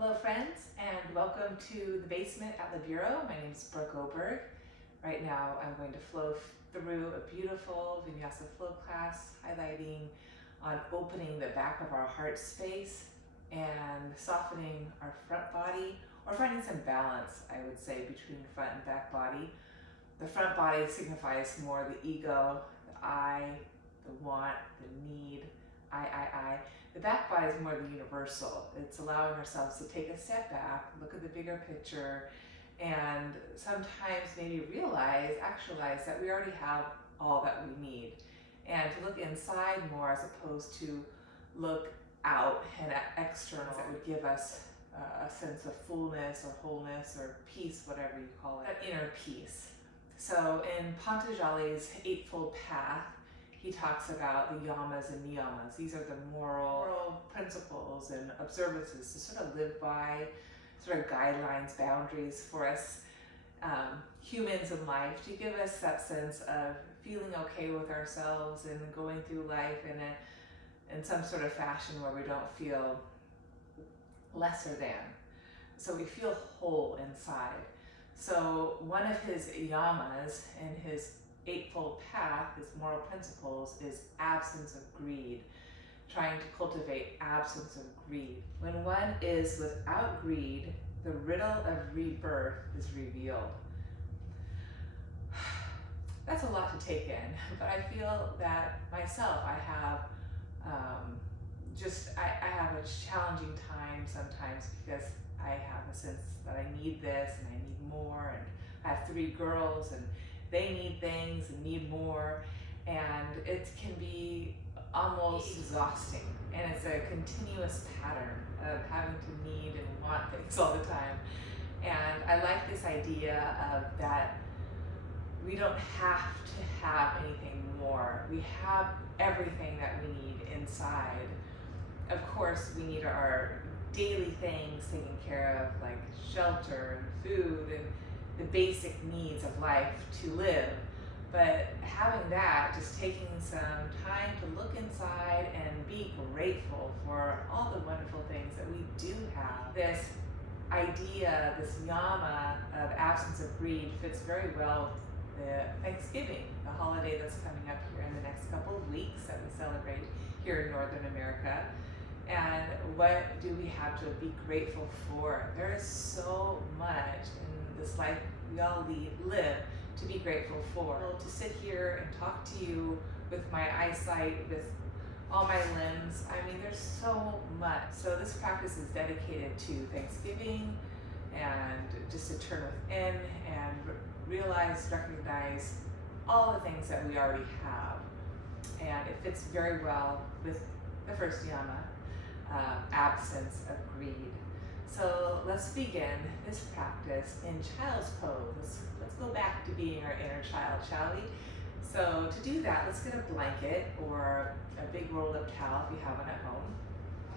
Hello friends, and welcome to the basement at the Bureau. My name is Brooke Oberg. Right now I'm going to flow through a beautiful vinyasa flow class highlighting on opening the back of our heart space and softening our front body, or finding some balance, I would say, between front and back body. The front body signifies more the ego, the I, the want, the need, I. The back body is more the universal. It's allowing ourselves to take a step back, look at the bigger picture, and sometimes maybe actualize that we already have all that we need. And to look inside more as opposed to look out and at externals that would give us a sense of fullness or wholeness or peace, whatever you call it, that inner peace. So in Pantajali's Eightfold Path, he talks about the yamas and niyamas. These are the moral principles and observances to sort of live by, sort of guidelines, boundaries for us humans in life, to give us that sense of feeling okay with ourselves and going through life in some sort of fashion where we don't feel lesser than. So we feel whole inside. So one of his yamas in his Eightfold Path, his moral principles, is absence of greed, trying to cultivate absence of greed. When one is without greed, the riddle of rebirth is revealed. That's a lot to take in, but I feel that myself, I have I have a challenging time sometimes because I have a sense that I need this and I need more, and I have 3 girls and they need things and need more, and it can be almost exhausting, and it's a continuous pattern of having to need and want things all the time. And I like this idea of that we don't have to have anything more. We have everything that we need inside. Of course, we need our daily things taken care of, like shelter and food and the basic needs of life to live. But having that, just taking some time to look inside and be grateful for all the wonderful things that we do have. This idea, this yama of absence of greed, fits very well with the Thanksgiving, the holiday that's coming up here in the next couple of weeks that we celebrate here in Northern America. And what do we have to be grateful for? There is so much in this life we all live to be grateful for. To sit here and talk to you with my eyesight, with all my limbs, I mean, there's so much. So this practice is dedicated to Thanksgiving, and just to turn within and recognize all the things that we already have. And it fits very well with the first yama, absence of greed. So let's begin this practice in child's pose. Let's go back to being our inner child, shall we? So to do that, let's get a blanket or a big rolled up towel if you have one at home.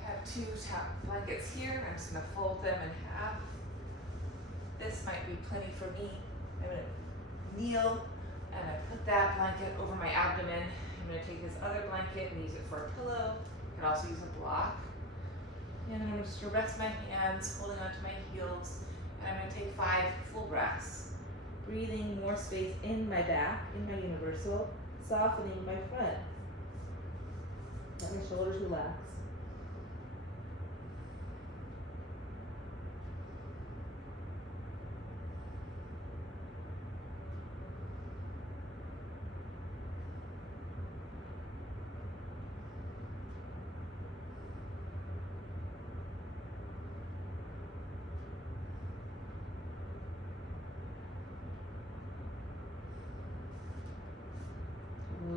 I have 2 blankets here, and I'm just going to fold them in half. This might be plenty for me. I'm going to kneel and I put that blanket over my abdomen. I'm going to take this other blanket and use it for a pillow. You can also use a block. And I'm going to just rest my hands, holding onto my heels, and I'm going to take 5 full breaths. Breathing more space in my back, in my universal, softening my front. Let my shoulders relax.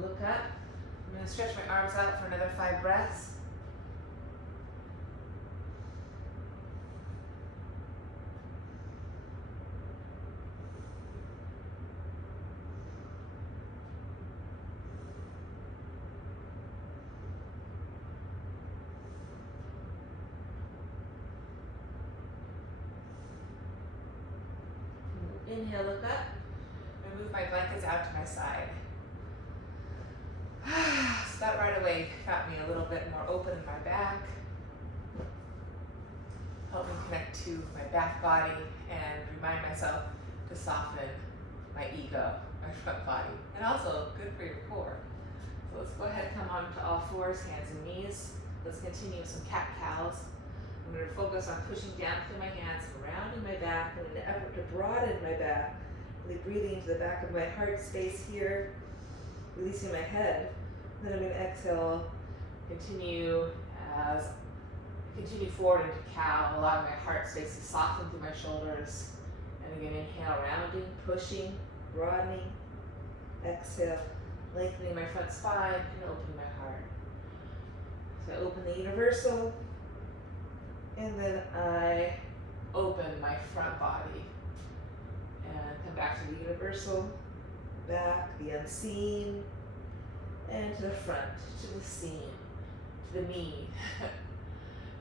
Look up. I'm going to stretch my arms out for another 5 breaths. Inhale, look up. And move my blankets out to my side. So that right away got me a little bit more open in my back. help me connect to my back body and remind myself to soften my ego, my front body, and also good for your core. So let's go ahead and come onto all fours, hands and knees. Let's continue with some cat-cows. I'm going to focus on pushing down through my hands, rounding my back in an effort to broaden my back, really breathing into the back of my heart space here, releasing my head. Then I'm going to exhale, continue forward into cow, allowing my heart space to soften through my shoulders. And again, inhale, rounding, pushing, broadening. Exhale, lengthening my front spine and opening my heart. So I open the universal, and then I open my front body. And come back to the universal, back, the unseen, and to the front, to the seen, to the knee.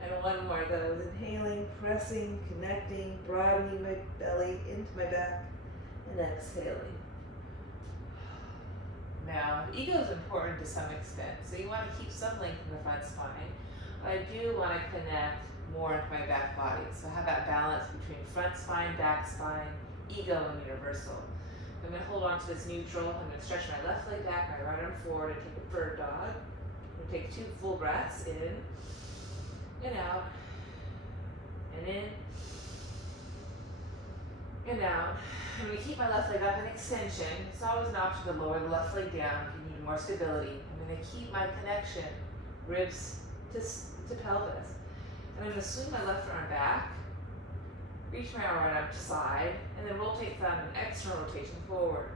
And one more though, inhaling, pressing, connecting, broadening my belly into my back, and exhaling. Now, the ego is important to some extent, so you want to keep some length in the front spine, but I do want to connect more into my back body. So have that balance between front spine, back spine, ego, and universal. I'm going to hold on to this neutral. I'm going to stretch my left leg back, my right arm forward, and take a bird dog. I'm going to take 2 full breaths in and out, and in and out. I'm going to keep my left leg up in extension. It's always an option to lower the left leg down if you need more stability. I'm going to keep my connection, ribs to pelvis. And I'm going to swing my left arm back, reach my arm right up to side, and then rotate thumb in external rotation forward.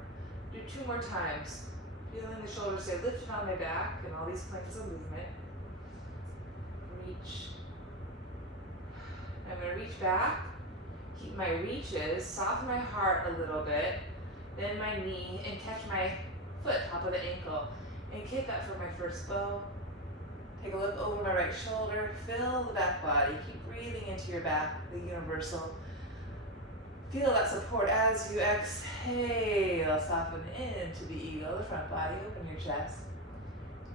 Do 2 more times. Feeling the shoulders stay lifted on my back in all these planes of movement. Reach. I'm going to reach back, keep my reaches, soften my heart a little bit, bend my knee, and catch my foot top of the ankle, and kick up for my first bow. Take a look over my right shoulder, fill the back body, keep breathing into your back, the universal. Feel that support as you exhale, soften into the ego, the front body, open your chest.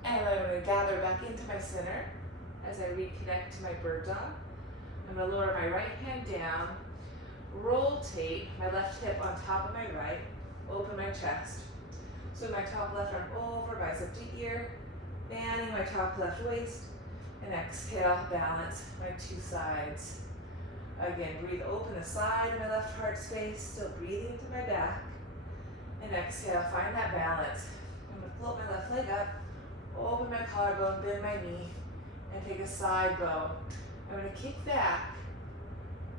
And I'm going to gather back into my center as I reconnect to my bird dog. I'm going to lower my right hand down, rotate my left hip on top of my right, open my chest. So my top left arm over, bicep to ear, fanning my top left waist, and exhale, balance my 2 sides. Again, breathe open the side of my left heart space, still breathing into my back, and exhale, find that balance. I'm going to float my left leg up, open my collarbone, bend my knee, and take a side bow. I'm going to kick back,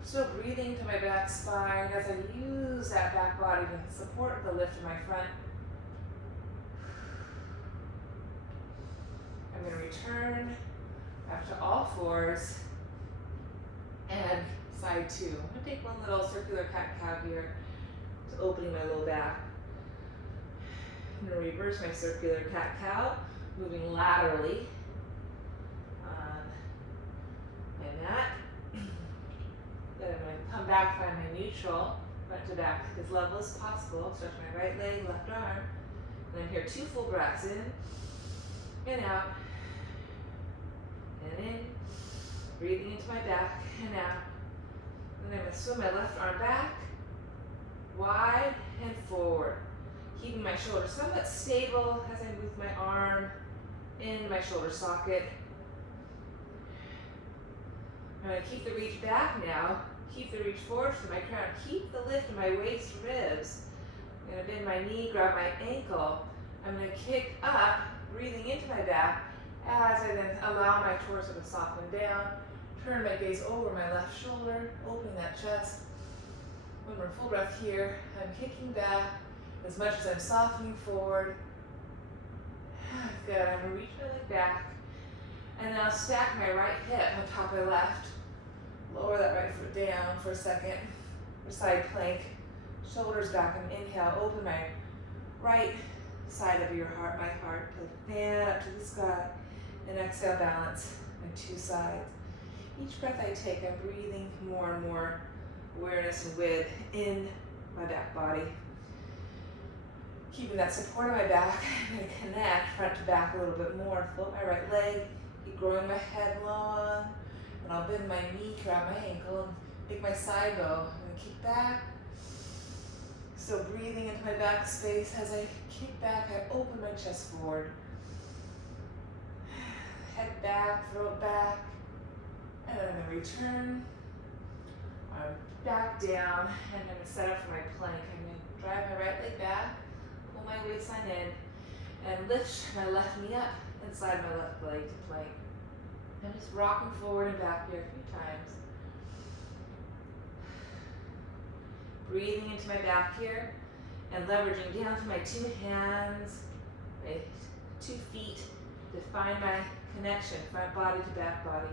still breathing into my back spine as I use that back body to support the lift of my front. I'm going to return back to all fours and side 2. I'm going to take one little circular cat-cow here to opening my low back. I'm going to reverse my circular cat-cow, moving laterally. And that. Then I'm going to come back, find my neutral, front to back as level as possible. Stretch my right leg, left arm. And then here 2 full breaths in and out. And in, breathing into my back and out. And then I'm going to swing my left arm back, wide and forward. Keeping my shoulder somewhat stable as I move my arm in my shoulder socket. I'm going to keep the reach back now. Keep the reach forward to my crown. Keep the lift in my waist ribs. I'm going to bend my knee, grab my ankle. I'm going to kick up, breathing into my back as I then allow my torso to soften down. Turn my gaze over my left shoulder, opening that chest. One more full breath here. I'm kicking back as much as I'm softening forward. Good. I'm going to reach my leg back. And now stack my right hip on top of the left. Lower that right foot down for a second. For side plank. Shoulders back. And inhale. Open my right side of your heart, my heart. Fan up to the sky. And exhale, balance my 2 sides. Each breath I take, I'm breathing more and more awareness and width in my back body. Keeping that support on my back, I'm going to connect front to back a little bit more. Float my right leg, keep growing my head long. And I'll bend my knee, grab my ankle, and make my side bow. I'm gonna kick back. Still breathing into my back space. As I kick back, I open my chest forward. Head back, throat back. And then I'm gonna return. Arm back down, and I'm gonna set up for my plank. I'm gonna drive my right leg back, pull my waistline in, and lift my left knee up and slide my left leg to plank. I'm just rocking forward and back here a few times. Breathing into my back here and leveraging down to my two hands, my 2 feet to find my connection, front body to back body.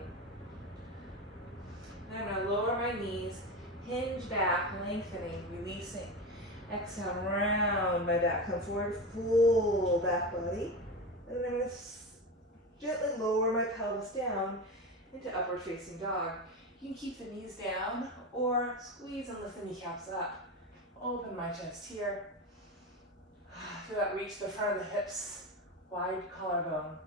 Then I'm going to lower my knees, hinge back, lengthening, releasing. Exhale, round my back, come forward, full back body. And then I'm going to gently lower my pelvis down into upward facing dog. You can keep the knees down or squeeze and lift the kneecaps up. Open my chest here. Feel that reach to the front of the hips, wide collarbone.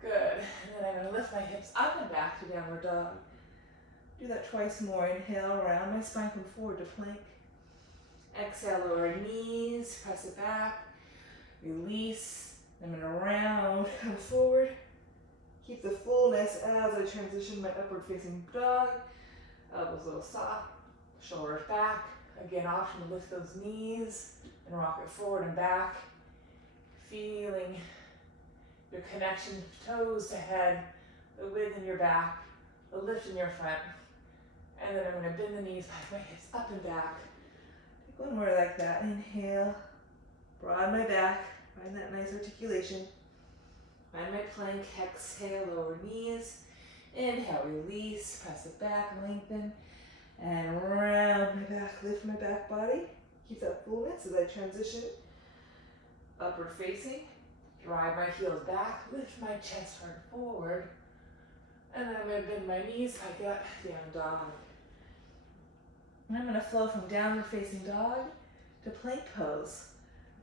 Good. And then I'm going to lift my hips up and back to downward dog. Do that twice more. Inhale, round my spine, come forward to plank. Exhale, lower knees, press it back. Release. I'm going to round, come forward. Keep the fullness as I transition my upward facing dog. Elbows a little soft, shoulders back. Again, option to lift those knees and rock it forward and back. Feeling your connection, toes to head, the width in your back, the lift in your front. And then I'm going to bend the knees, my hips up and back. Take one more like that. Inhale, broaden my back, find that nice articulation. Find my plank, exhale, lower knees. Inhale, release, press it back, lengthen. And round my back, lift my back body. Keep that fullness as I transition. Upward facing. Drive my heels back, lift my chest hard forward. And then I'm going to bend my knees, hike up, down dog. And I'm going to flow from downward facing dog to plank pose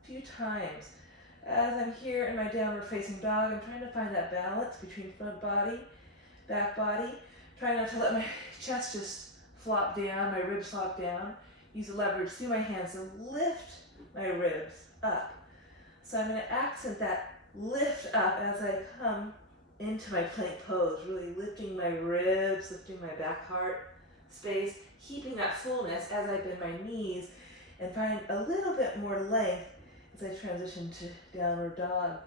a few times. As I'm here in my downward facing dog, I'm trying to find that balance between front body, back body. Try not to let my chest just flop down, my ribs flop down. Use the leverage through my hands to lift my ribs up. So I'm going to accent that lift up as I come into my plank pose, really lifting my ribs, lifting my back heart space, keeping that fullness as I bend my knees and find a little bit more length as I transition to downward dog.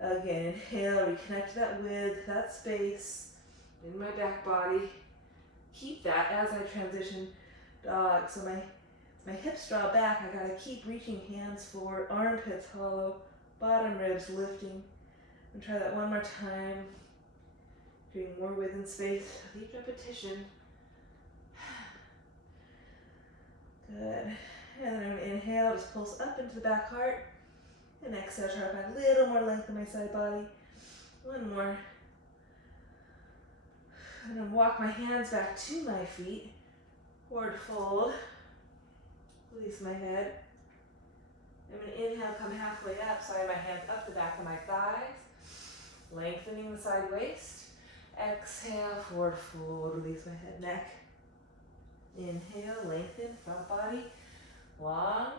Again, inhale, reconnect to that width, that space in my back body. Keep that as I transition dog. So my hips draw back. I gotta keep reaching hands forward, armpits hollow, bottom ribs lifting. And try that one more time. Creating more width and space with each repetition. Good. And then I'm going to inhale, just pulse up into the back heart. And exhale, try to find a little more length in my side body. One more. And then walk my hands back to my feet. Forward fold. Release my head. I'm going to inhale, come halfway up, slide my hands up the back of my thighs. Lengthening the side waist. Exhale, forward fold, release my head, neck. Inhale, lengthen, front body, long.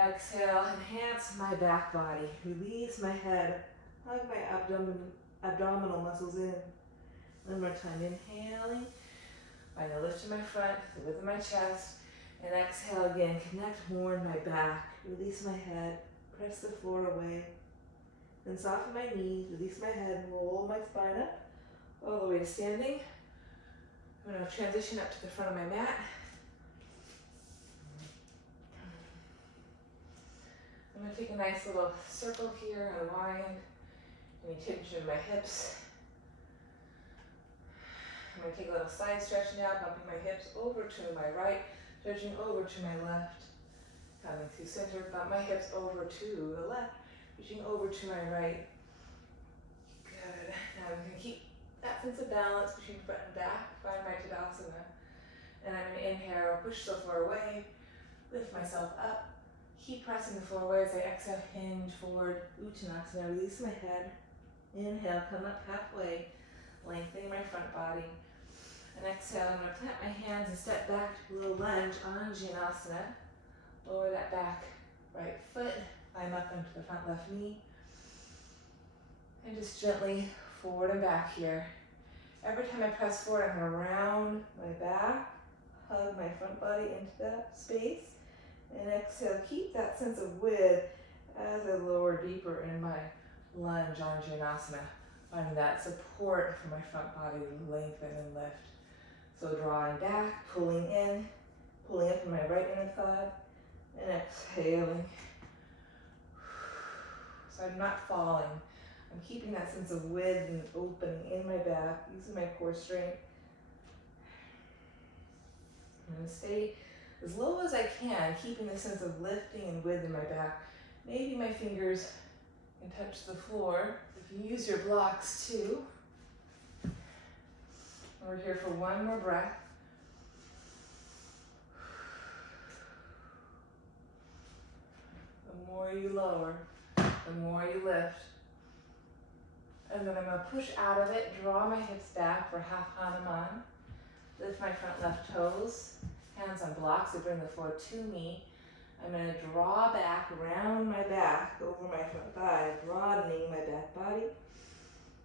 Exhale, enhance my back body. Release my head, hug my abdominal muscles in. One more time, inhaling. Find a lift in my front, the width of my chest. And exhale again, connect more in my back. Release my head, press the floor away. Then soften my knees, release my head, roll my spine up, all the way to standing. I'm going to transition up to the front of my mat. I'm going to take a nice little circle here, unwind, any tension in my hips. I'm going to take a little side stretch now, bumping my hips over to my right, stretching over to my left. Coming through center, bump my hips over to the left, reaching over to my right. Good. Now I'm going to keep that sense of balance between front and back. Find my Tadasana. And I'm going to inhale, push the floor away, lift myself up. Keep pressing the floor away as I exhale, hinge forward, Uttanasana. Release my head. Inhale, come up halfway. lengthening my front body. And exhale, I'm going to plant my hands and step back to a little lunge on Janasana. Lower that back right foot, climb up onto the front left knee. And just gently forward and back here. Every time I press forward, I'm going to round my back, hug my front body into that space. And exhale, keep that sense of width as I lower deeper in my lunge on Janasana. Finding that support for my front body to lengthen and lift. So drawing back, pulling in, pulling up in my right inner thigh, and exhaling. So I'm not falling. I'm keeping that sense of width and opening in my back, using my core strength. I'm going to stay as low as I can, keeping the sense of lifting and width in my back. Maybe my fingers can touch the floor. You can use your blocks too. And we're here for one more breath. The more you lower, the more you lift. And then I'm going to push out of it, draw my hips back for half Hanuman. Lift my front left toes, hands on blocks to bring the floor to me. I'm going to draw back, round my back over my front thigh, broadening my back body.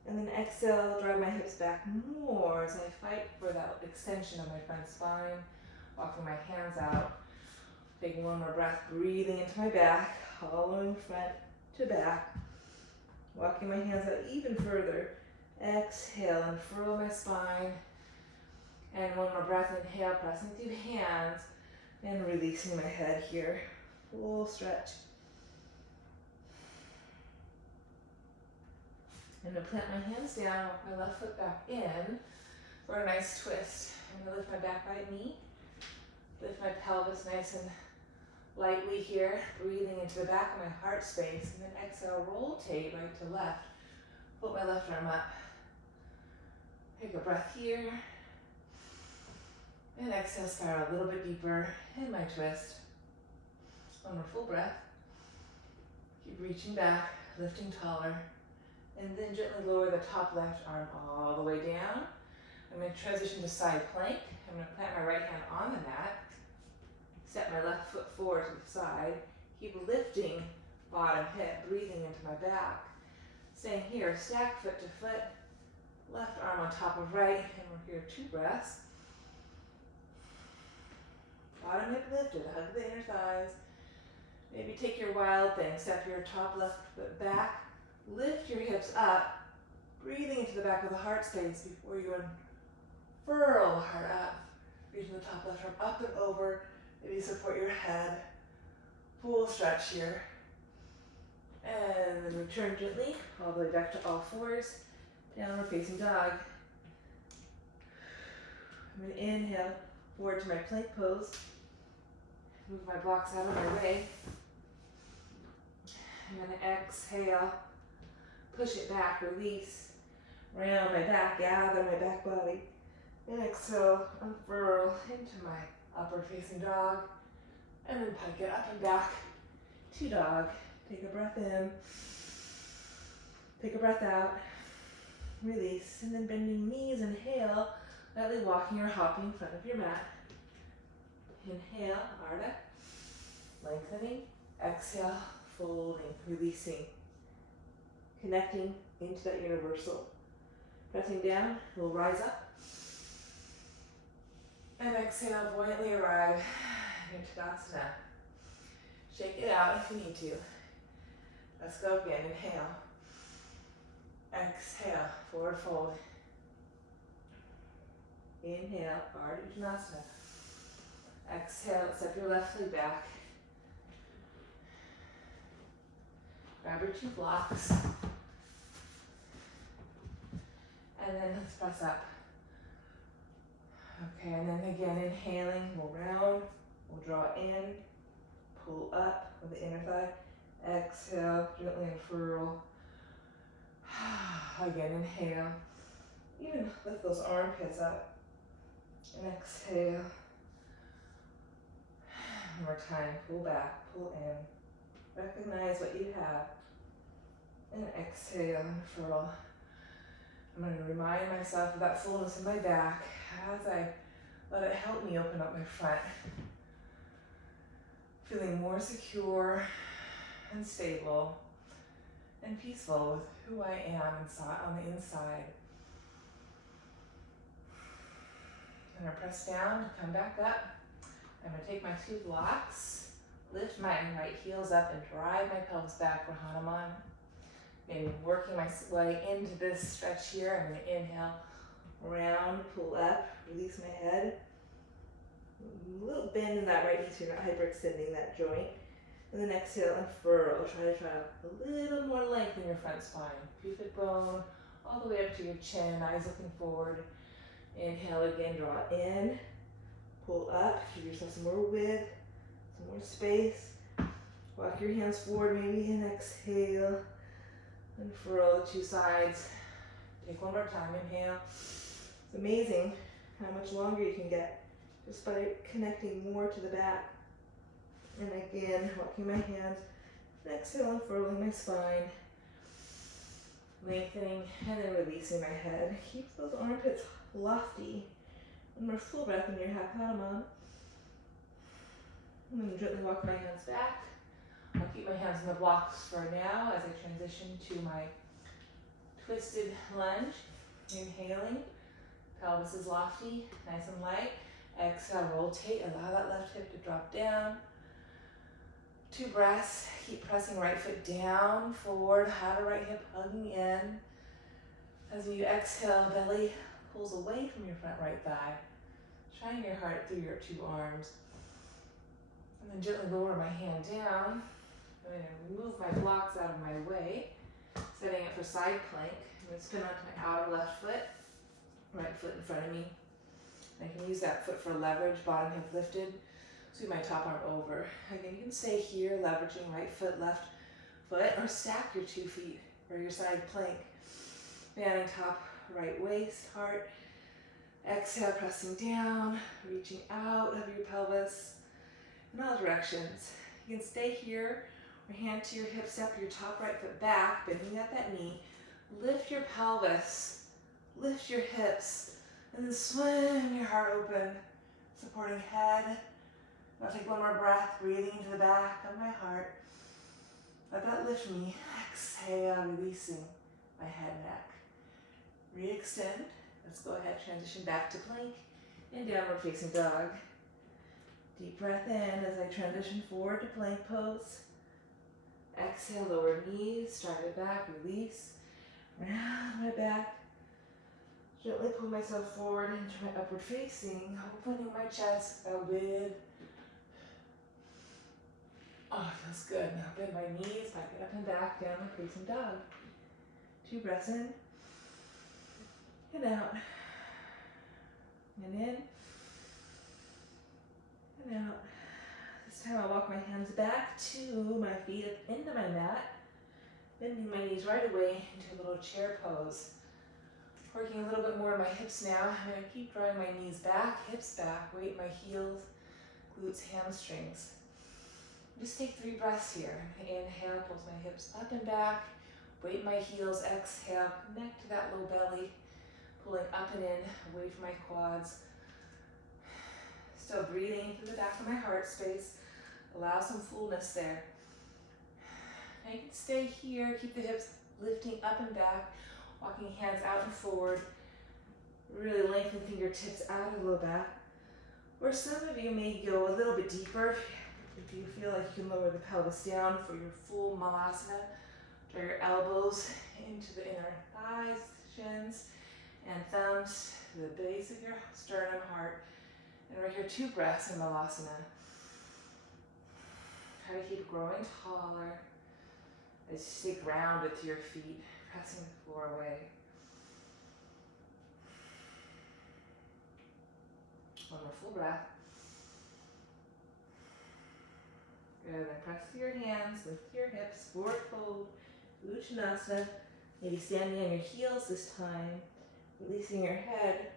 And then exhale, drive my hips back more as I fight for that extension of my front spine. Walking my hands out. Taking one more breath, breathing into my back, hollowing front to back. Walking my hands out even further. Exhale, unfurl my spine. And one more breath, inhale, pressing through hands. And releasing my head here. Full stretch. I'm going to plant my hands down, walk my left foot back in for a nice twist. I'm going to lift my back right knee. Lift my pelvis nice and lightly here, breathing into the back of my heart space. And then exhale, rotate right to left. Put my left arm up. Take a breath here. And exhale, spiral a little bit deeper in my twist. One more full breath. Keep reaching back, lifting taller. And then gently lower the top left arm all the way down. I'm going to transition to side plank. I'm going to plant my right hand on the mat. Step my left foot forward to the side. Keep lifting bottom hip, breathing into my back. Staying here, stack foot to foot. Left arm on top of right. And we're here 2 breaths. Bottom hip lifted, hug the inner thighs. Maybe take your wild thing. Step your top left foot back. Lift your hips up. Breathing into the back of the heart space before you unfurl the heart up. Reaching the top left arm up and over. Maybe support your head. Full stretch here. And then return gently all the way back to all fours. Downward facing dog. I'm going to inhale forward to my plank pose. Move my blocks out of my way. I'm going to exhale. Push it back, release. Round my back, gather my back body. And exhale, unfurl into my upper facing dog. And then pike it up and back to dog. Take a breath in. Take a breath out. Release. And then bending knees, inhale. Lightly walking or hopping in front of your mat. Inhale, Ardha. Lengthening. Exhale, folding, releasing. Connecting into that universal. Pressing down, we'll rise up. And exhale, buoyantly arrive into Tadasana. Shake it out if you need to. Let's go again. Inhale. Exhale, forward fold. Inhale, Ardha Uttanasana. Exhale, step your left leg back. Grab your 2 blocks. And then let's press up. Okay, and then again, inhaling, we'll round, we'll draw in, pull up with the inner thigh. Exhale, gently unfurl. Again, inhale. Even lift those armpits up. And exhale. One more time, pull back, pull in. Recognize what you have. And exhale, unfurl. I'm going to remind myself of that fullness in my back as I let it help me open up my front. Feeling more secure and stable and peaceful with who I am inside, on the inside. I'm going to press down, come back up. I'm going to take my 2 blocks, lift my right heels up and drive my pelvis back for Hanuman. Maybe working my way into this stretch here. I'm going to inhale, round, pull up, release my head. A little bend in that right knee so you're not hyperextending that joint. And then exhale, unfurl. Try a little more length in your front spine. Pubic bone all the way up to your chin, eyes looking forward. Inhale again, draw in, pull up, give yourself some more width, some more space. Walk your hands forward maybe and exhale. Unfurl the 2 sides. Take one more time, inhale. It's amazing how much longer you can get just by connecting more to the back. And again, walking my hands, exhale, unfurling my spine, lengthening, and then releasing my head. Keep those armpits lofty. One more full breath in your half Hanuman. And then gently walk my hands back. I'll keep my hands in the blocks for now as I transition to my twisted lunge. Inhaling, pelvis is lofty, nice and light. Exhale, rotate, allow that left hip to drop down. 2 breaths, keep pressing right foot down, forward, outer right hip hugging in. As you exhale, belly pulls away from your front right thigh. Shine your heart through your 2 arms. And then gently lower my hand down. I'm going to move my blocks out of my way, setting it for side plank. I'm going to spin onto my outer left foot, right foot in front of me. I can use that foot for leverage, bottom hip lifted. Sweep my top arm over. Again, you can stay here, leveraging right foot, left foot, or stack your 2 feet or your side plank. Fanning top, right waist, heart. Exhale, pressing down, reaching out of your pelvis in all directions. You can stay here, or hand to your hip, step your top right foot back, bending at that knee. Lift your pelvis, lift your hips, and then swim your heart open, supporting head. I'll take one more breath, breathing into the back of my heart. Let that lift me. Exhale, releasing my head, neck. Re-extend. Let's go ahead, transition back to plank and downward facing dog. Deep breath in as I transition forward to plank pose. Exhale, lower knees, start it back, release. Round my back. Gently pull myself forward into my upward facing, opening my chest a bit. Oh, it feels good. Now bend my knees, back it up and back, downward facing dog. 2 breaths in and out. And in and out. This time I'll walk my hands back to my feet up into my mat, bending my knees right away into a little chair pose. Working a little bit more in my hips now. I'm going to keep drawing my knees back, hips back, weight my heels, glutes, hamstrings. Just take 3 breaths here. Inhale, pulls my hips up and back, weight my heels, exhale, connect to that low belly, pulling up and in, away from my quads. Still breathing through the back of my heart space. Allow some fullness there. Now you can stay here, keep the hips lifting up and back, walking hands out and forward. Really lengthen fingertips out of the low back. Or some of you may go a little bit deeper. If you feel like you can lower the pelvis down for your full malasana, draw your elbows into the inner thighs, shins, and thumbs to the base of your sternum, heart. And right here, 2 breaths in malasana. Try to keep growing taller as you stay grounded to your feet, pressing the floor away. One more full breath. Good, then press your hands, lift your hips, forward fold, Uttanasana. Maybe standing on your heels this time, releasing your head.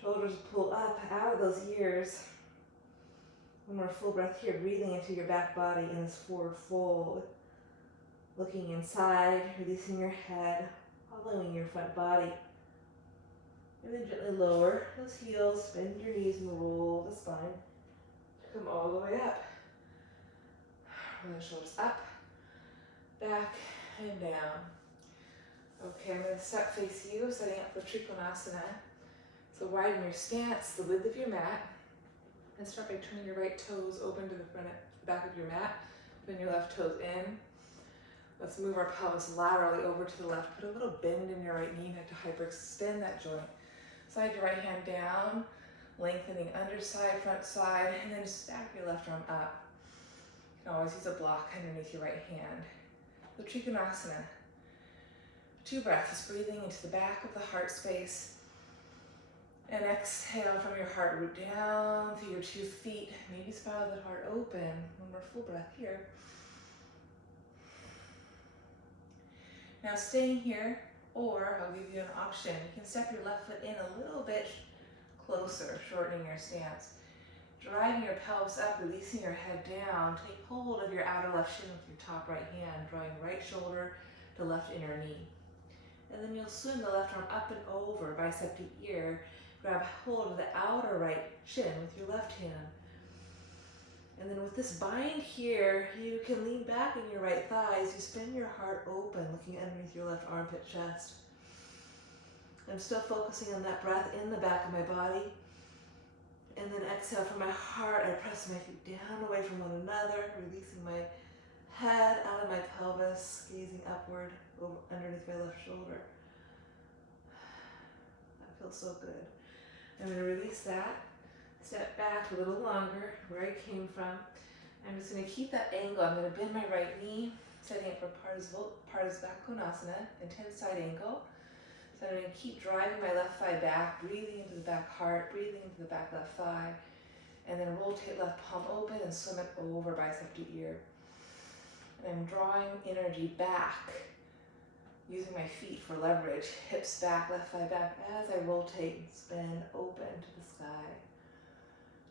Shoulders pull up out of those ears. One more full breath here, breathing into your back body in this forward fold. Looking inside, releasing your head, following your front body. And then gently lower those heels, bend your knees and roll the spine. Come all the way up. Roll the shoulders up, back, and down. Okay, I'm going to step face you, setting up for Trikonasana. So widen your stance, the width of your mat, and start by turning your right toes open to the back of your mat. Bend your left toes in. Let's move our pelvis laterally over to the left. Put a little bend in your right knee to hyperextend that joint. Slide your right hand down, lengthening underside, front side, and then stack your left arm up. You can always use a block underneath your right hand. So Trikonasana. 2 breaths, breathing into the back of the heart space. And exhale from your heart, root down through your 2 feet. Maybe spiral the heart open. One more full breath here. Now staying here, or I'll give you an option. You can step your left foot in a little bit closer, shortening your stance. Driving your pelvis up, releasing your head down. Take hold of your outer left shin with your top right hand, drawing right shoulder to left inner knee. And then you'll swing the left arm up and over, bicep to ear. Grab hold of the outer right shin with your left hand. And then with this bind here, you can lean back in your right thighs. You spin your heart open, looking underneath your left armpit chest. I'm still focusing on that breath in the back of my body. And then exhale from my heart, I press my feet down away from one another, releasing my head out of my pelvis, gazing upward over underneath my left shoulder. That feels so good. I'm going to release that, step back a little longer where I came from. I'm just going to keep that angle. I'm going to bend my right knee, setting it for Parsvakonasana, intense side angle. So I'm going to keep driving my left thigh back, breathing into the back heart, breathing into the back left thigh, and then rotate left palm open and swim it over bicep to ear. And I'm drawing energy back, using my feet for leverage, hips back, left thigh back, as I rotate and spin open to the sky.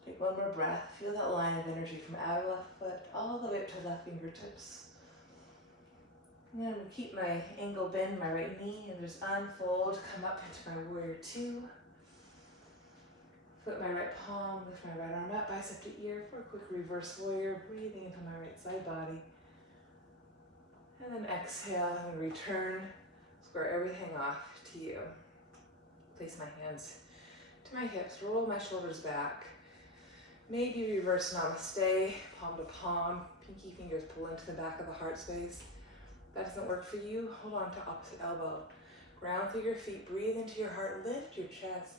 Take one more breath, feel that line of energy from outer left foot all the way up to left fingertips. And then I'm going to keep my angle bend, my right knee, and just unfold, come up into my warrior 2. Flip my right palm, lift my right arm up, bicep to ear for a quick reverse warrior, breathing into my right side body. And then exhale, I'm going to return, square everything off to you. Place my hands to my hips, roll my shoulders back. Maybe reverse namaste, palm to palm, pinky fingers pull into the back of the heart space. If that doesn't work for you, hold on to opposite elbow. Ground through your feet, breathe into your heart, lift your chest.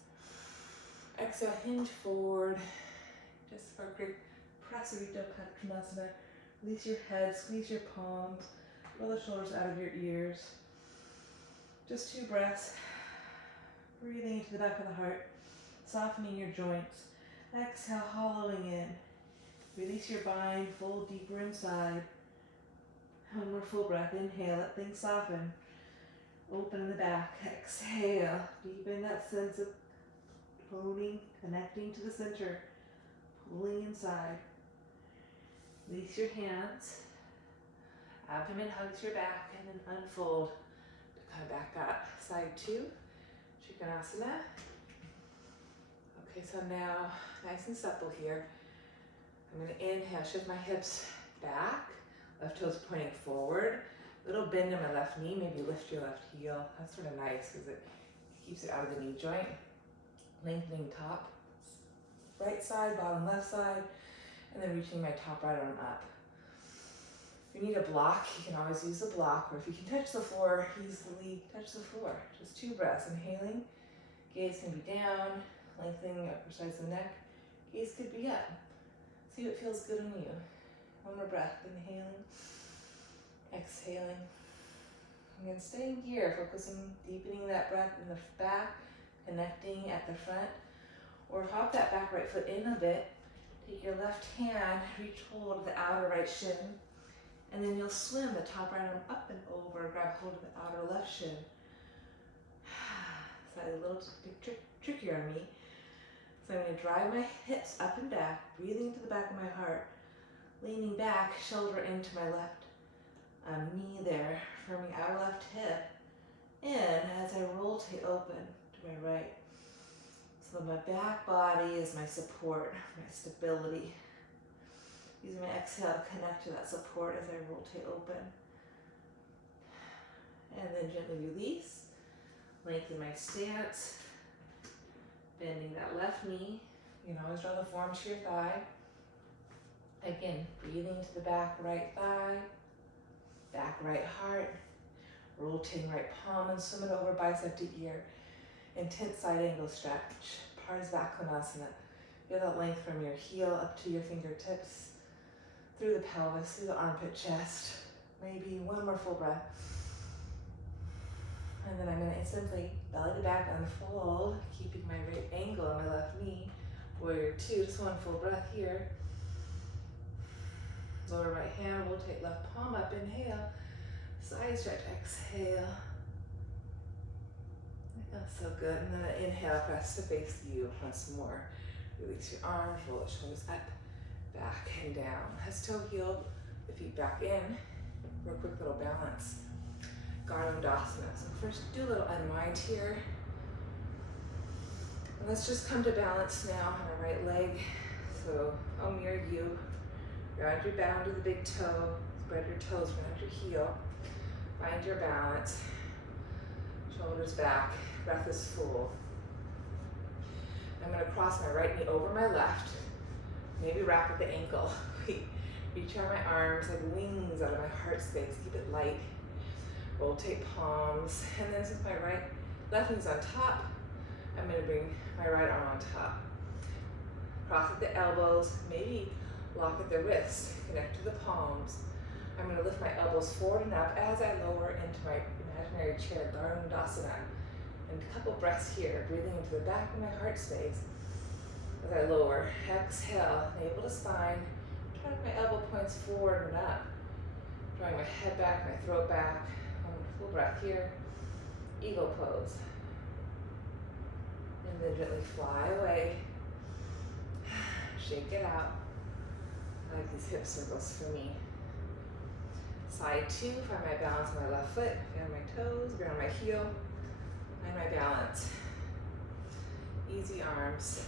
Exhale, hinge forward. Just for a quick Prasarita Padkonasana. Release your head, squeeze your palms. Roll the shoulders out of your ears. Just 2 breaths. Breathing into the back of the heart, softening your joints. Exhale, hollowing in. Release your bind, fold deeper inside. One more full breath. Inhale, let things soften. Open in the back. Exhale, deepen that sense of toning, connecting to the center, pulling inside. Release your hands. Abdomen hugs your back, and then unfold to come back up. Side 2, Trikonasana. Okay, so now, nice and supple here. I'm going to inhale, shift my hips back, left toes pointing forward. Little bend in my left knee, maybe lift your left heel. That's sort of nice because it keeps it out of the knee joint. Lengthening top, right side, bottom left side, and then reaching my top right arm up. If you need a block, you can always use a block, or if you can touch the floor, easily touch the floor. Just 2 breaths. Inhaling, gaze can be down, lengthening upper sides of the neck. Gaze could be up. See what feels good on you. One more breath. Inhaling, exhaling. And then staying here, focusing, deepening that breath in the back, connecting at the front. Or hop that back right foot in a bit. Take your left hand, reach hold of the outer right shin. And then you'll swim the top right arm up and over, grab hold of the outer left shin. Slightly a little trickier on me. So I'm going to drive my hips up and back, breathing into the back of my heart. Leaning back, shoulder into my left knee there, firming outer left hip in, open to my right. So my back body is my support, my stability. Using my exhale to connect to that support as I rotate open. And then gently release. Lengthen my stance. Bending that left knee. You can always draw the form to your thigh. Again, breathing to the back right thigh. Back right heart. Rotating right palm and swim it over bicep to ear. Intense side angle stretch. Parsvakonasana. Feel that length from your heel up to your fingertips. Through the pelvis, through the armpit, chest. Maybe one more full breath. And then I'm going to simply belly to back unfold, keeping my right angle on my left knee. Warrior two, just one full breath here. Lower right hand, rotate left palm up, inhale. Side stretch, exhale. That feels so good. And then inhale, press to face you once more. Release your arms, roll the shoulders up, back and down. Head toe heel, the feet back in. Real quick little balance. Garlandasana. So first do a little unwind here. And let's just come to balance now on our right leg. So I'll mirror you. Ground your bound to the big toe. Spread your toes around your heel. Find your balance. Shoulders back. Breath is full. I'm going to cross my right knee over my left. Maybe wrap at the ankle. Reach out my arms like wings out of my heart space. Keep it light. Rotate palms. And then since my left knee's on top, I'm going to bring my right arm on top. Cross at the elbows. Maybe lock at the wrists. Connect to the palms. I'm going to lift my elbows forward and up as I lower into my imaginary chair, Garlandasana. And a couple breaths here, breathing into the back of my heart space. As I lower, exhale, navel to spine. Drive my elbow points forward and up. Drawing my head back, my throat back. Full breath here. Eagle pose. And then gently fly away. Shake it out. I like these hip circles for me. Side two, find my balance on my left foot. Ground my toes, ground my heel. Find my balance. Easy arms.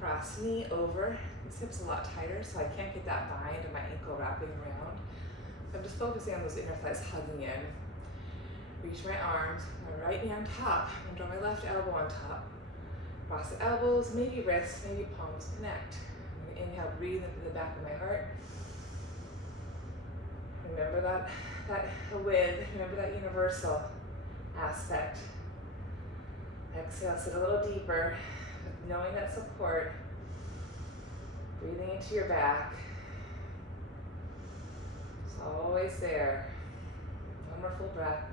Cross knee over. This hip's a lot tighter, so I can't get that bind of my ankle wrapping around. So I'm just focusing on those inner thighs hugging in. Reach my arms, my right knee on top. I'm gonna draw my left elbow on top. Cross the elbows, maybe wrists, maybe palms connect. I'm gonna inhale, breathe into the back of my heart. Remember that width, remember that universal aspect. Exhale, sit a little deeper, knowing that support. Breathing into your back. It's always there. One more full breath.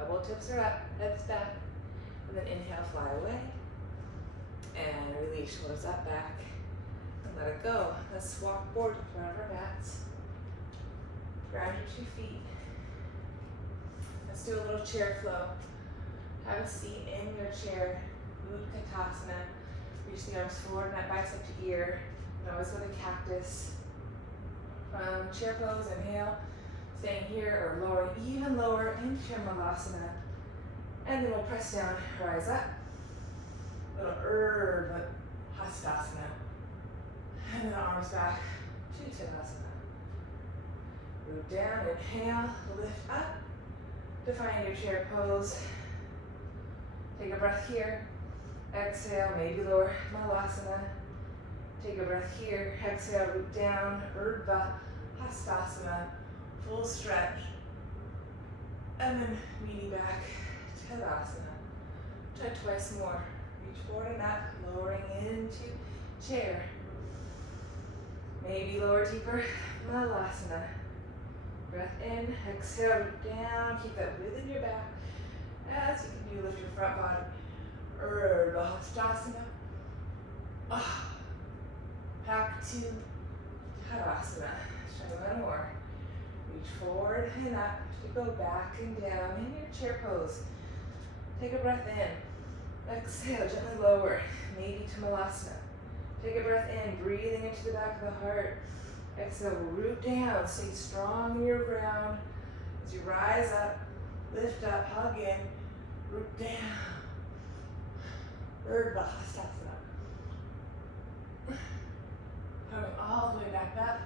Elbow tips are up, head's back. And then inhale, fly away. And release, shoulders up, back. And let it go. Let's walk forward to front of our mats. Ground your 2 feet. Let's do a little chair flow. Have a seat in your chair. Utkatasana. Reach the arms forward, that bicep to ear. And always go to cactus. From chair pose, inhale. Staying here or lowering even lower into malasana. And then we'll press down, rise up. Little hastasana. And then arms back to tadasana. Root down, inhale, lift up. Define your chair pose. Take a breath here. Exhale, maybe lower malasana. Take a breath here. Exhale, root down, urdhva hastasana. Full stretch. And then meaty back, tadasana. Try twice more. Reach forward and up, lowering into chair. Maybe lower deeper, malasana. Breath in, exhale, root down. Keep that width in your back. As you can do, lift your front body. Urdhva hastasana. Back to tadasana. Try one more. Reach forward and up to go back and down in your chair pose. Take a breath in. Exhale, gently lower, maybe to malasana. Take a breath in, breathing into the back of the heart. Exhale, root down, stay strong in your ground. As you rise up, Lift up, hug in, root down. Third matsyasana. Coming all the way back up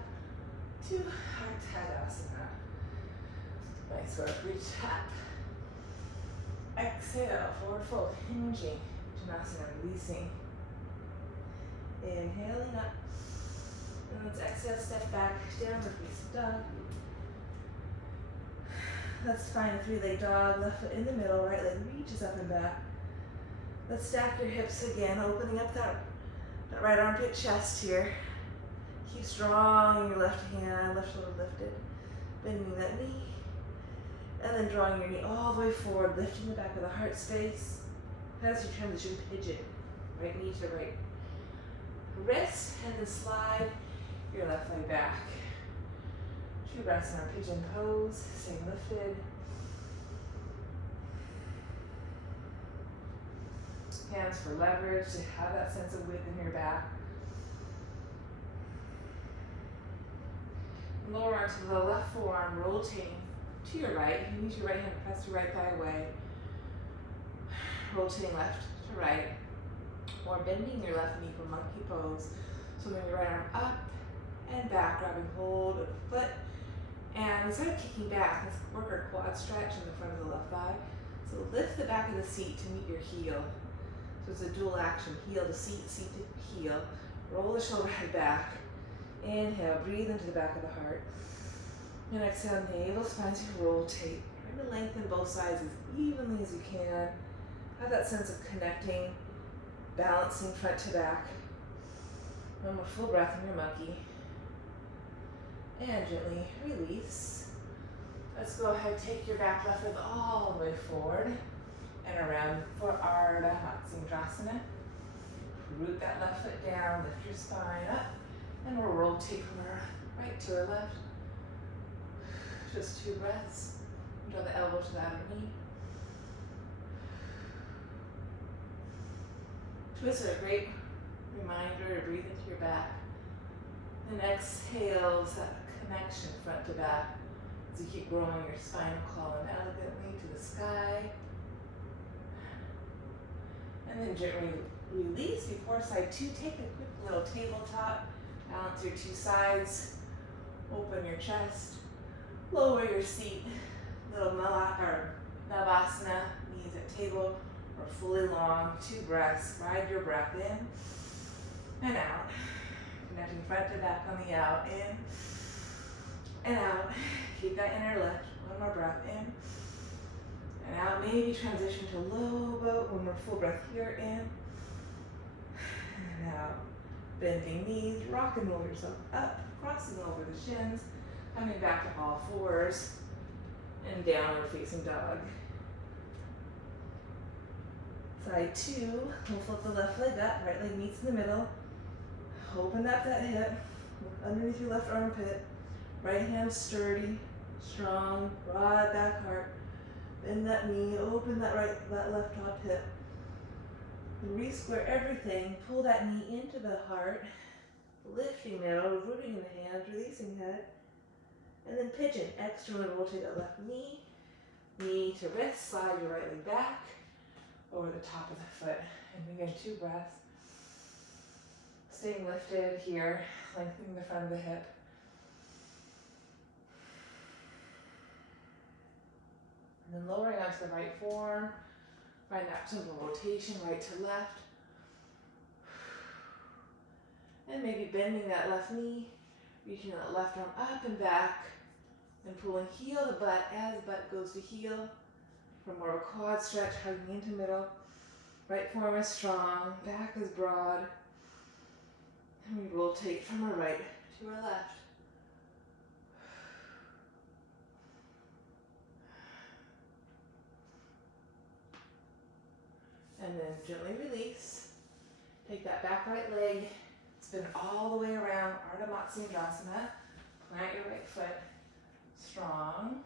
to our Tadasana. Nice work, reach up. Exhale, forward fold, hinging. Uttanasana, releasing. Inhaling up. And let's exhale, step back, downward facing dog. Let's find a three-leg dog, left foot in the middle, right leg reaches up and back. Let's stack your hips again, opening up that right armpit chest here. Keep strong in your left hand, left shoulder lifted. Bending that knee. And then drawing your knee all the way forward, lifting the back of the heart space. As you transition, pigeon. Right knee to right wrist, and then slide your left leg back. 2 breaths in our pigeon pose, staying lifted. Hands for leverage to have that sense of width in your back. Lower arm to the left forearm, rotating to your right. You use your right hand to press your right thigh away. Rotating left to right. Or bending your left knee for monkey pose. So moving your right arm up and back, grabbing hold of the foot. And instead of kicking back, let's work our quad stretch in the front of the left thigh. So lift the back of the seat to meet your heel. So it's a dual action, heel to seat, seat to heel. Roll the shoulder head back. Inhale, breathe into the back of the heart. And exhale, navel spine to rotate. Try to lengthen both sides as evenly as you can. Have that sense of connecting, balancing front to back. One more full breath in your monkey. And gently release. Let's go ahead, take your back left leg all the way forward and around for Ardha Matsyasana. Root that left foot down, lift your spine up, and we'll rotate from our right to our left. Just 2 breaths. Draw the elbow to the outer knee. Twists are a great reminder to breathe into your back. And exhales that connection front to back as you keep growing your spinal column elegantly to the sky. And then gently release before side 2. Take a quick little tabletop. Balance your 2 sides. Open your chest. Lower your seat. Little navasana. Knees at table or fully long. 2 breaths. Ride your breath in and out. Connecting front to back on the out. In and out. Keep that inner lift. 1 more breath in and out. Maybe transition to low boat. 1 more full breath here. In and out. Bending knees. Rock and roll yourself up. Crossing over the shins. Coming back to all 4s. And downward facing dog. Side 2. We'll flip the left leg up. Right leg meets in the middle. Open up that hip. Look underneath your left armpit. Right hand sturdy, strong, broad back heart. Bend that knee, open that left top hip. And re-square everything. Pull that knee into the heart. Lifting middle, rooting in the hands, releasing head. And then pigeon. Externally rotate that left knee. Knee to wrist, slide your right leg back over the top of the foot. And again, 2 breaths. Staying lifted here, lengthening the front of the hip. And then lowering onto the right forearm. Find that simple rotation, right to left. And maybe bending that left knee, reaching that left arm up and back, and pulling heel to butt as butt goes to heel. For more of a quad stretch, hugging into middle. Right forearm is strong, back is broad. And we rotate from our right to our left. And then gently release. Take that back right leg, spin it all the way around, Ardha Matsyasana. Plant your right foot strong.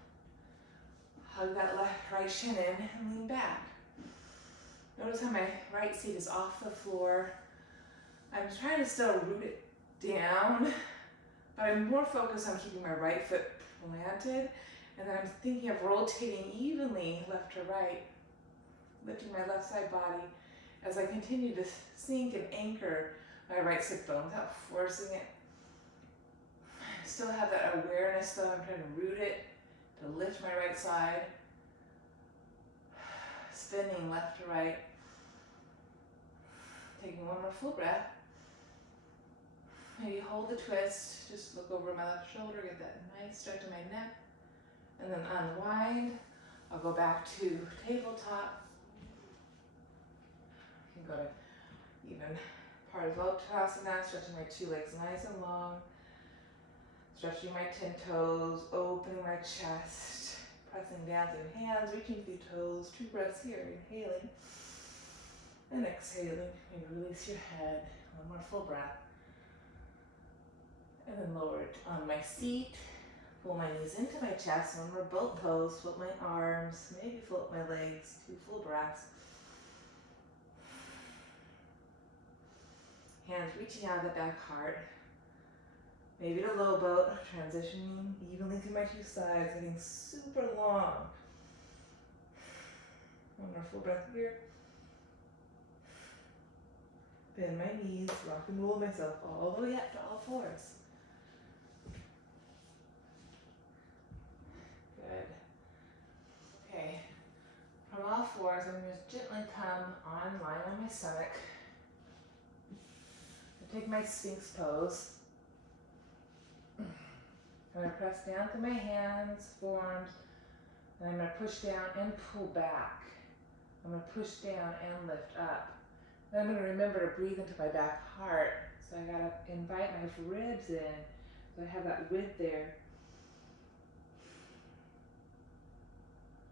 Hug that right shin in and lean back. Notice how my right seat is off the floor. I'm trying to still root it down, but I'm more focused on keeping my right foot planted And then I'm thinking of rotating evenly left to right, lifting my left side body as I continue to sink and anchor my right sit bone without forcing it. I still have that awareness though. I'm trying to root it, to lift my right side, spinning left to right. Taking one more full breath. Maybe hold the twist, just look over my left shoulder, get that nice stretch in my neck, and then unwind. I'll go back to tabletop. You can go to even part of ustrasana, stretching my two legs nice and long, stretching my 10 toes, opening my chest, pressing down through hands, reaching through toes, 2 breaths here, inhaling and exhaling. Maybe release your head, one more full breath. And then lower it on my seat, pull my knees into my chest, one more both toes, float my arms, maybe float my legs, 2 full breaths. Hands reaching out of the back heart. Maybe to low boat, transitioning evenly through my 2 sides, getting super long. One more full breath here. Bend my knees, rock and roll myself all the way up to all 4s. Good. Okay. From all 4s, I'm going to gently come on line on my stomach. I take my Sphinx pose. I'm going to press down through my hands, forearms, and I'm going to push down and pull back. I'm going to push down and lift up. Then I'm going to remember to breathe into my back heart. So I got to invite my ribs in. So I have that width there.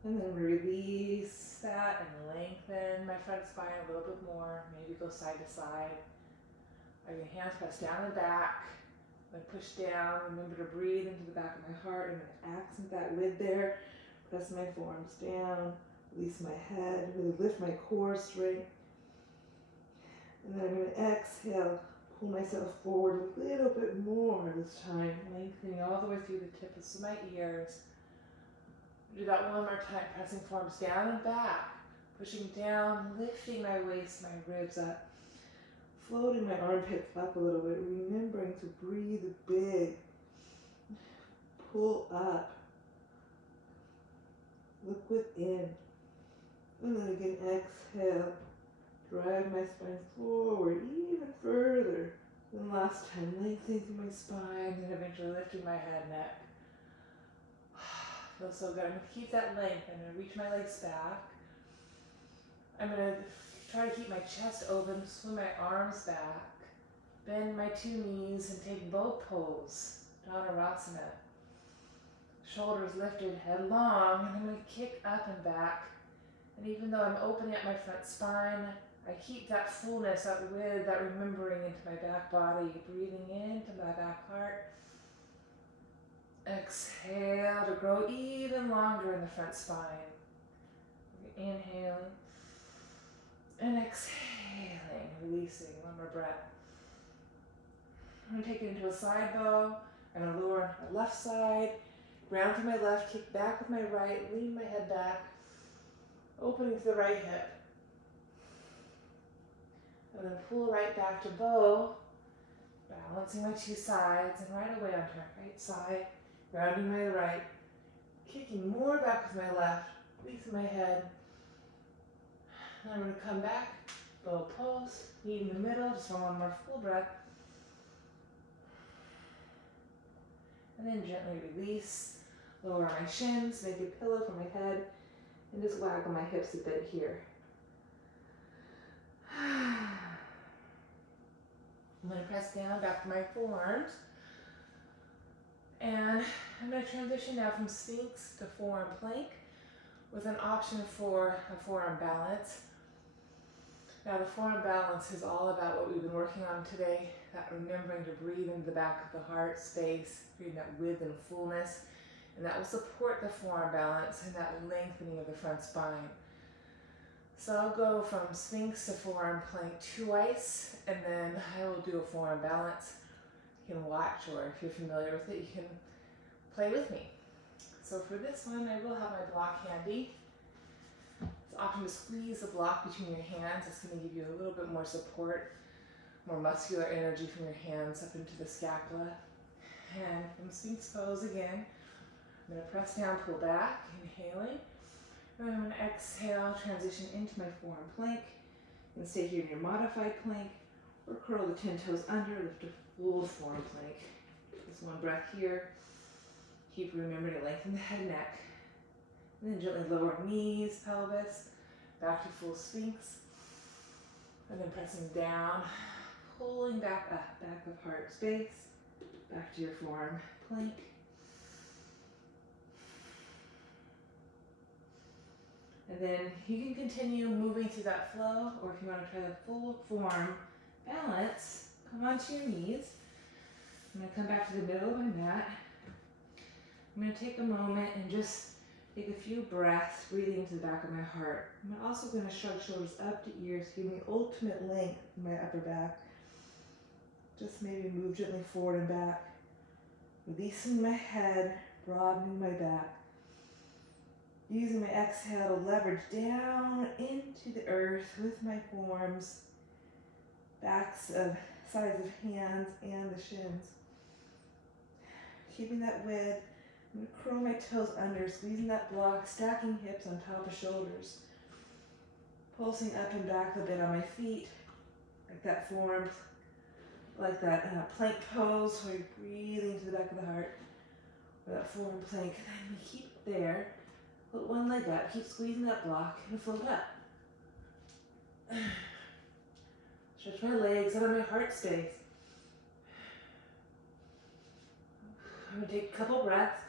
And then release that and lengthen my front spine a little bit more. Maybe go side to side. I have your hands press down and back. I push down. Remember to breathe into the back of my heart. I'm going to accent that width there. Press my forearms down. Release my head. Really lift my core straight. And then I'm going to exhale. Pull myself forward a little bit more this time. Lengthening all the way through the tips of my ears. Do that one more time, pressing forearms down and back, pushing down, lifting my waist, my ribs up, floating my armpits up a little bit, remembering to breathe big, pull up, look within, and then again exhale, drive my spine forward even further than last time, lengthening through my spine, and eventually lifting my head, neck. Feels so good. I'm going to keep that length. I'm going to reach my legs back. I'm going to try to keep my chest open, swing my arms back, bend my 2 knees, and take both pose, myrasana. Shoulders lifted, head long, and I'm going to kick up and back. And even though I'm opening up my front spine, I keep that fullness, that width, that remembering into my back body, breathing into my back heart. Exhale to grow even longer in the front spine. Inhaling and exhaling, releasing. One more breath. I'm going to take it into a side bow. I'm going to lower on my left side, ground to my left, kick back with my right, lean my head back, opening to the right hip. And then pull right back to bow, balancing my 2 sides, and right away onto my right side. Grounding my right, kicking more back with my left, releasing my head. And I'm going to come back, bow pose, knee in the middle, just one more full breath. And then gently release, lower my shins, make a pillow for my head, and just waggle my hips a bit here. I'm going to press down back to my forearms. And I'm going to transition now from Sphinx to forearm plank with an option for a forearm balance. Now the forearm balance is all about what we've been working on today, that remembering to breathe into the back of the heart space, creating that width and fullness, and that will support the forearm balance and that lengthening of the front spine. So I'll go from Sphinx to forearm plank twice, and then I will do a forearm balance. You can watch, or if you're familiar with it, you can play with me. So for this one, I will have my block handy. It's often to squeeze the block between your hands. It's going to give you a little bit more support, more muscular energy from your hands up into the scapula. And from Sphinx pose again, I'm going to press down, pull back, inhaling. And I'm going to exhale, transition into my forearm plank. You can stay here in your modified plank, or curl the 10 toes under, lift a full forearm plank. Just one breath here. Keep remembering to lengthen the head and neck. And then gently lower knees, pelvis, back to full Sphinx. And then pressing down, pulling back up, back of heart space, back to your forearm plank. And then you can continue moving through that flow, or if you want to try the full form balance, come onto your knees. I'm going to come back to the middle of my mat. I'm going to take a moment and just take a few breaths, breathing into the back of my heart. I'm also going to shrug shoulders up to ears, giving me ultimate length in my upper back. Just maybe move gently forward and back. Releasing my head, broadening my back. Using my exhale to leverage down into the earth with my forearms, backs of sides of hands and the shins. Keeping that width. I'm going to curl my toes under, squeezing that block, stacking hips on top of shoulders. Pulsing up and back a bit on my feet, like that forearm, like that plank pose where you're breathing to the back of the heart, or that forearm plank. And then we keep it there. Put one leg up, keep squeezing that block, and float up. Stretch my legs out of my heart space. I'm going to take a couple breaths.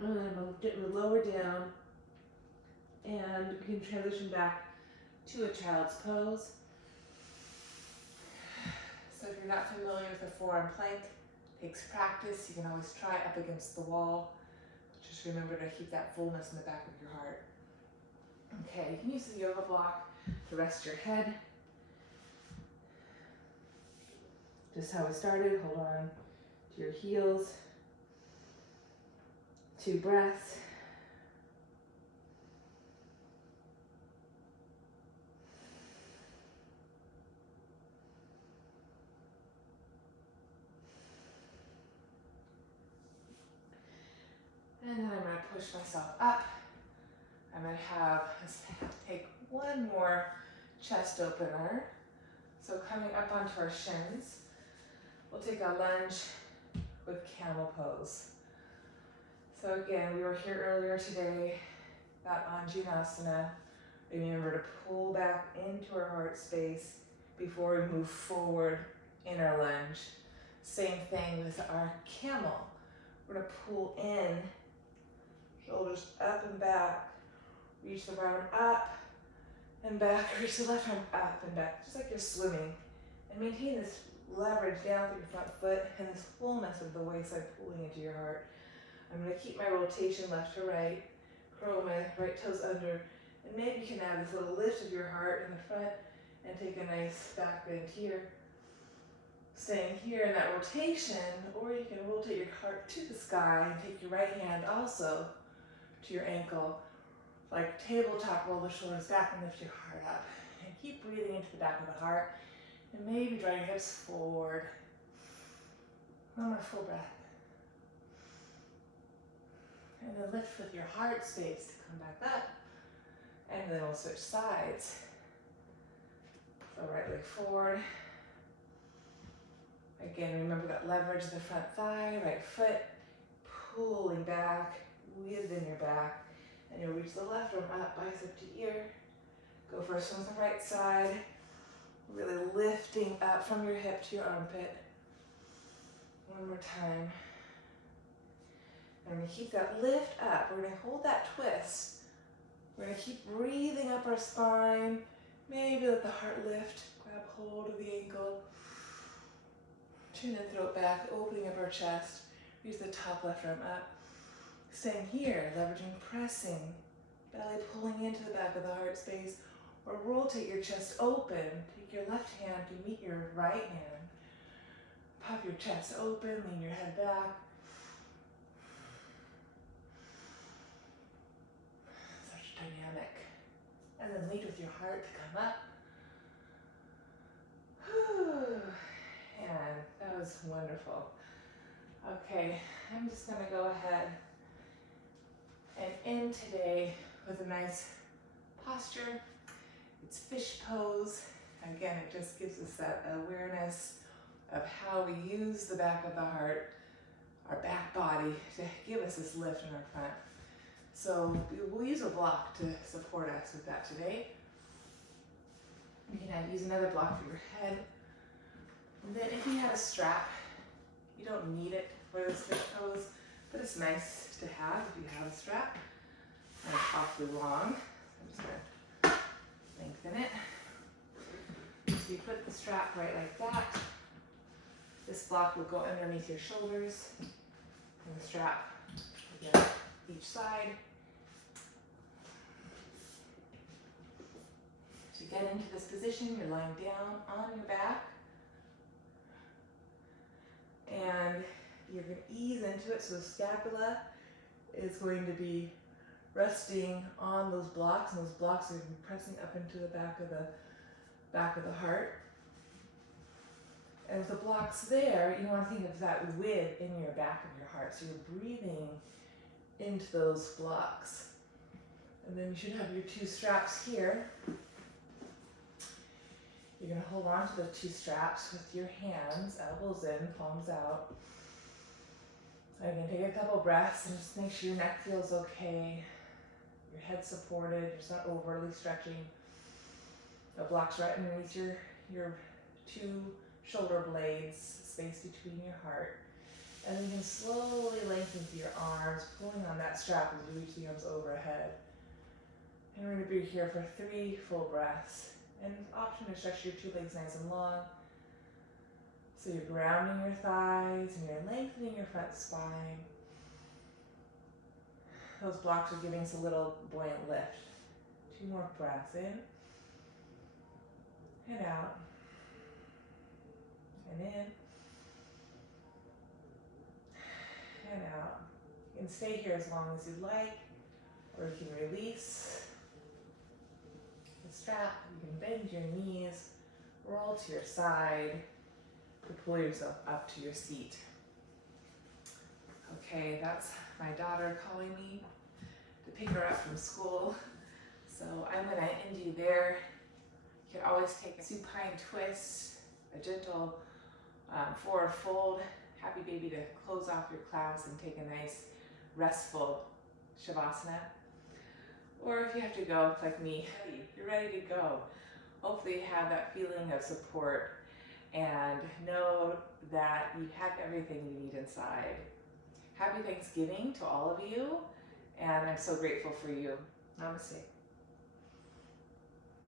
And then we'll gently lower down, and we can transition back to a child's pose. So if you're not familiar with the forearm plank, it takes practice. You can always try up against the wall. Just remember to keep that fullness in the back of your heart. Okay, you can use the yoga block to rest your head. Just how we started, hold on to your heels. 2 breaths. And then I'm going to push myself up. I'm going to take one more chest opener. So coming up onto our shins, we'll take a lunge with camel pose. So again, we were here earlier today, that vinyasa. Remember to pull back into our heart space before we move forward in our lunge. Same thing with our camel. We're going to pull in, shoulders up and back, reach the right arm up and back, reach the left arm up and back, just like you're swimming. And maintain this leverage down through your front foot and this fullness of the waistline pulling into your heart. I'm going to keep my rotation left to right, curl my right toes under, and maybe you can add this little lift of your heart in the front and take a nice back bend here. Staying here in that rotation, or you can rotate your heart to the sky and take your right hand also to your ankle, like tabletop, roll the shoulders back and lift your heart up. And keep breathing into the back of the heart, and maybe draw your hips forward. One more full breath. And then lift with your heart space to come back up. And then we'll switch sides. So right leg forward. Again, remember that leverage of the front thigh, right foot, pulling back within your back. And you'll reach the left arm up, bicep to ear. Go first on the right side. Really lifting up from your hip to your armpit. One more time. And we're going to keep that lift up. We're going to hold that twist. We're going to keep breathing up our spine. Maybe let the heart lift. Grab hold of the ankle. Chin and throat back, opening up our chest. Use the top left arm up. Staying here, leveraging pressing, belly pulling into the back of the heart space, or rotate your chest open. Take your left hand to meet your right hand. Pop your chest open, lean your head back. Such dynamic. And then lead with your heart to come up. Whew. And that was wonderful. Okay, I'm just gonna go ahead and end today with a nice posture. It's fish pose. Again, it just gives us that awareness of how we use the back of the heart, our back body, to give us this lift in our front. So we'll use a block to support us with that today. You can use another block for your head. And then if you had a strap, you don't need it for this fish pose, but it's nice to have if you have a strap. And it's awfully long, so I'm just going to lengthen it. So you put the strap right like that. This block will go underneath your shoulders, and the strap again each side. So you get into this position, you're lying down on your back, and you're going to ease into it. So the scapula is going to be resting on those blocks, and those blocks are going to be pressing up into the back of the heart. And with the blocks there, you want to think of that width in your back of your heart. So you're breathing into those blocks. And then you should have your two straps here. You're going to hold on to the two straps with your hands, elbows in, palms out. Again, take a couple breaths and just make sure your neck feels okay. Your head's supported, you're just not overly stretching. The block's right underneath your two shoulder blades, space between your heart. And then you can slowly lengthen through your arms, pulling on that strap as you reach the arms overhead. And we're going to be here for 3 full breaths. And option to stretch your 2 legs nice and long. So you're grounding your thighs and you're lengthening your front spine. Those blocks are giving us a little buoyant lift. 2 more breaths in and out. And in and out. You can stay here as long as you like, or you can release the strap. You can bend your knees, roll to your side to pull yourself up to your seat. Okay, that's my daughter calling me to pick her up from school. So I'm going to end you there. You can always take a supine twist, a gentle forward fold, happy baby to close off your class and take a nice restful shavasana. Or if you have to go like me, you're ready to go. Hopefully you have that feeling of support and know that you have everything you need inside. Happy Thanksgiving to all of you, and I'm so grateful for you. Namaste.